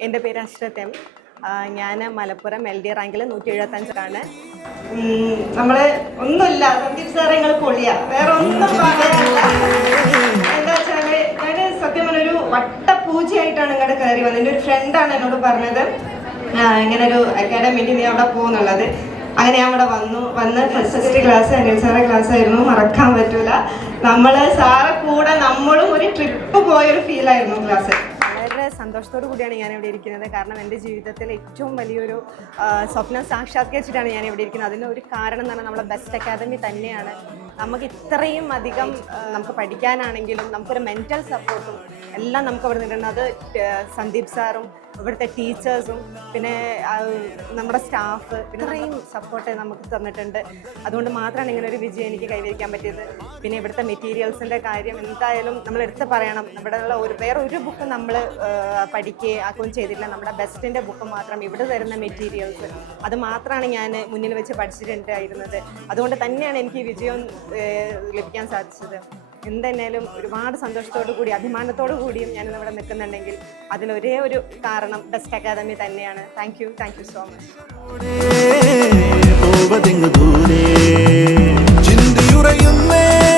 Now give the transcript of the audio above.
എന്റെ പേര് അശ്രത് എം ഞാൻ മലപ്പുറം എൽ ഡി റാങ്കിൽ നൂറ്റി എഴുപത്തഞ്ചാണ് നമ്മൾ ഒന്നുമില്ല സന്ദീപ് സാറേ നിങ്ങൾ പൊളിയ. വേറെ ഒന്നും പറയാനില്ല. എന്താ വെച്ചാൽ ഞാൻ സത്യം പറഞ്ഞ ഒരു വട്ടപൂജയായിട്ടാണ് ഇങ്ങോട്ട് കയറി വന്നത് എന്റെ ഒരു ഫ്രണ്ടാണ് എന്നോട് പറഞ്ഞത്. ഇങ്ങനെ ഒരു അക്കാഡമിയിൽ നീ അവിടെ പോകുന്നുള്ളത് അങ്ങനെ ഞാൻ അവിടെ വന്നു. വന്ന് ഫസ്റ്റ് ക്ലാസ് അനിൽ സാറെ ക്ലാസ് ആയിരുന്നു. മറക്കാൻ പറ്റൂല. നമ്മൾ സാറെ കൂടെ നമ്മളും ഒരു ട്രിപ്പ് പോയൊരു ഫീലായിരുന്നു ക്ലാസ് സന്തോഷത്തോടു കൂടിയാണ് ഞാൻ ഇവിടെ ഇരിക്കുന്നത്. കാരണം എന്റെ ജീവിതത്തിലെ ഏറ്റവും വലിയൊരു സ്വപ്നം സാക്ഷാത്കരിച്ചിട്ടാണ് ഞാൻ ഇവിടെ ഇരിക്കുന്നത്. അതിന് ഒരു കാരണം എന്ന് പറഞ്ഞാൽ നമ്മുടെ ബെസ്റ്റ് അക്കാദമി തന്നെയാണ്. നമുക്ക് ഇത്രയും അധികം നമുക്ക് പഠിക്കാനാണെങ്കിലും നമുക്കൊരു മെന്റൽ സപ്പോർട്ടും എല്ലാം നമുക്ക് അവിടെ അത് സന്ദീപ് സാറും ഇവിടുത്തെ ടീച്ചേഴ്സും പിന്നെ നമ്മുടെ സ്റ്റാഫ് പിന്നെ ഇത്രയും സപ്പോർട്ട് നമുക്ക് തന്നിട്ടുണ്ട്. അതുകൊണ്ട് മാത്രമാണ് ഇങ്ങനെ ഒരു വിജയം എനിക്ക് കൈവരിക്കാൻ പറ്റിയത്. പിന്നെ ഇവിടുത്തെ മെറ്റീരിയൽസിന്റെ കാര്യം എന്തായാലും നമ്മൾ എടുത്ത് പറയണം. നമ്മുടെ ഒരു വേറെ ഒരു ബുക്ക് നമ്മൾ പഠിക്കുകയും ആക്കുകയും ചെയ്തില്ല നമ്മുടെ ബെസ്റ്റിന്റെ ബുക്ക് മാത്രം ഇവിടെ തരുന്ന മെറ്റീരിയൽസ് അത് മാത്രമാണ് ഞാൻ മുന്നിൽ വെച്ച് പഠിച്ചിട്ടുണ്ടായിരുന്നത്. അതുകൊണ്ട് തന്നെയാണ് എനിക്ക് വിജയം ലഭിക്കാൻ സാധിച്ചത്. എന്തെന്നാലും ഒരുപാട് സന്തോഷത്തോടു കൂടി അഭിമാനത്തോടു കൂടിയും ഞാൻ ഇവിടെ നിൽക്കുന്നുണ്ടെങ്കിൽ അതിനൊരേ ഒരു കാരണം ബെസ്റ്റ് അക്കാദമി തന്നെയാണ്. Thank you thank you so much